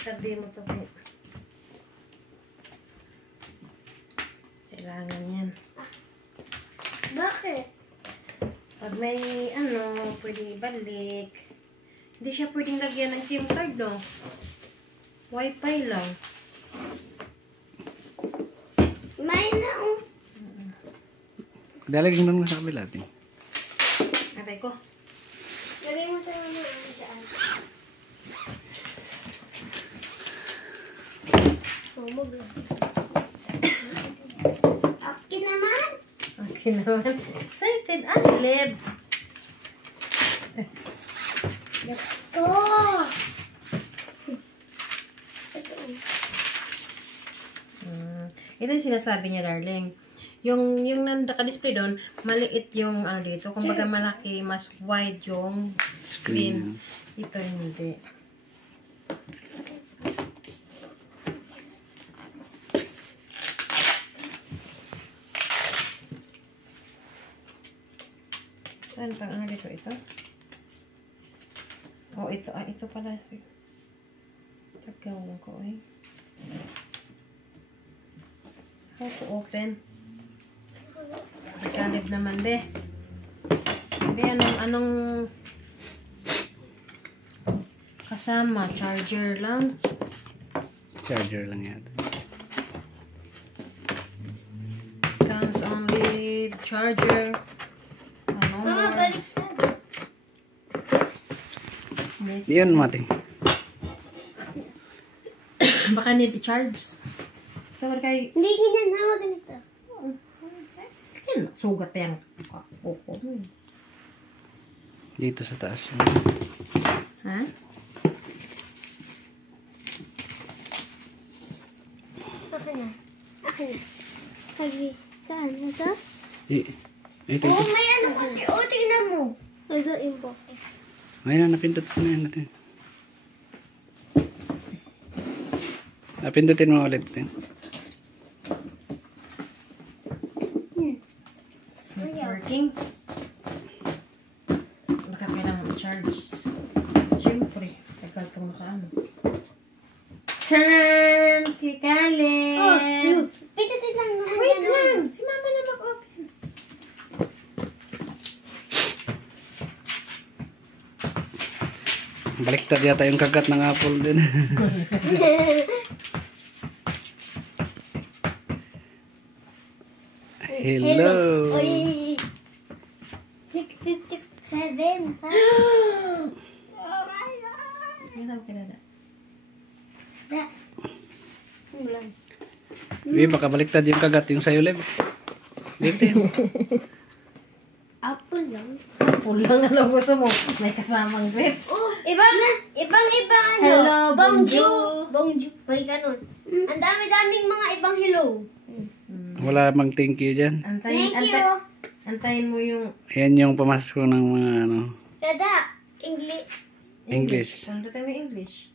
Sabi mo to. Kailangan yan. Bakit? Pag may pwede ibalik. Hindi siya pwedeng lagyan ng SIM card, no? Wi-Fi lang. May na, oh. Dalagin mo sa kabila, ate. Atay ko. Lagay mo sa mga daan. Tumog lang. Akin naman. Okay naman. Excited. Lib. Ito. Ito yung sinasabi niya, darling. Yung naka-display doon, maliit yung dito. Kumbaga malaki, mas wide yung screen. Ito hindi. Saan pang dito? Ito? Oh, ito. Ito pala. Tagaw ko eh. How to open? Kalib naman be. Be, anong kasama? Charger lang? Charger lang yata. Comes only charger. Mama, balik sa. Yan, mating. Baka need i-charge. Hindi ganyan na, ganito. Kasi sugat pa yung kuko. Dito sa taas. Ha? Akin na. Akin na. Sabi, saan? Ito? Ito. Oo, may ano kasi. Oo, tignan mo. Ito yung boke. Ayun na, napindot ko na yan natin. Napindutin mo ulit. It's not working. Baka kailangan i-charge. Siyempre, tagal itong nakaano. Charan! Kikali! Oh, pitatin lang. Wait lang! Si mama na mag-open. Baliktad yata yung kagat ng apple din. Hello! Uy! 6:57. Oh my God! Kailangan kilala. Da. Ulan. Uy, baka baliktad yung kagat yung sayo, Leb. Dito yun. Apple lang. Pulang ano gusto mo? May kasamang grapes. Oh, ibang ano. Hello, bonjour. Bonjour. May ganun. Ang dami-daming mga ibang hello. Wala bang thank you dyan. Thank you. Antayin mo yung Ayan yung pamasok ng mga ano. Dada. English. English. Antayin mo yung English.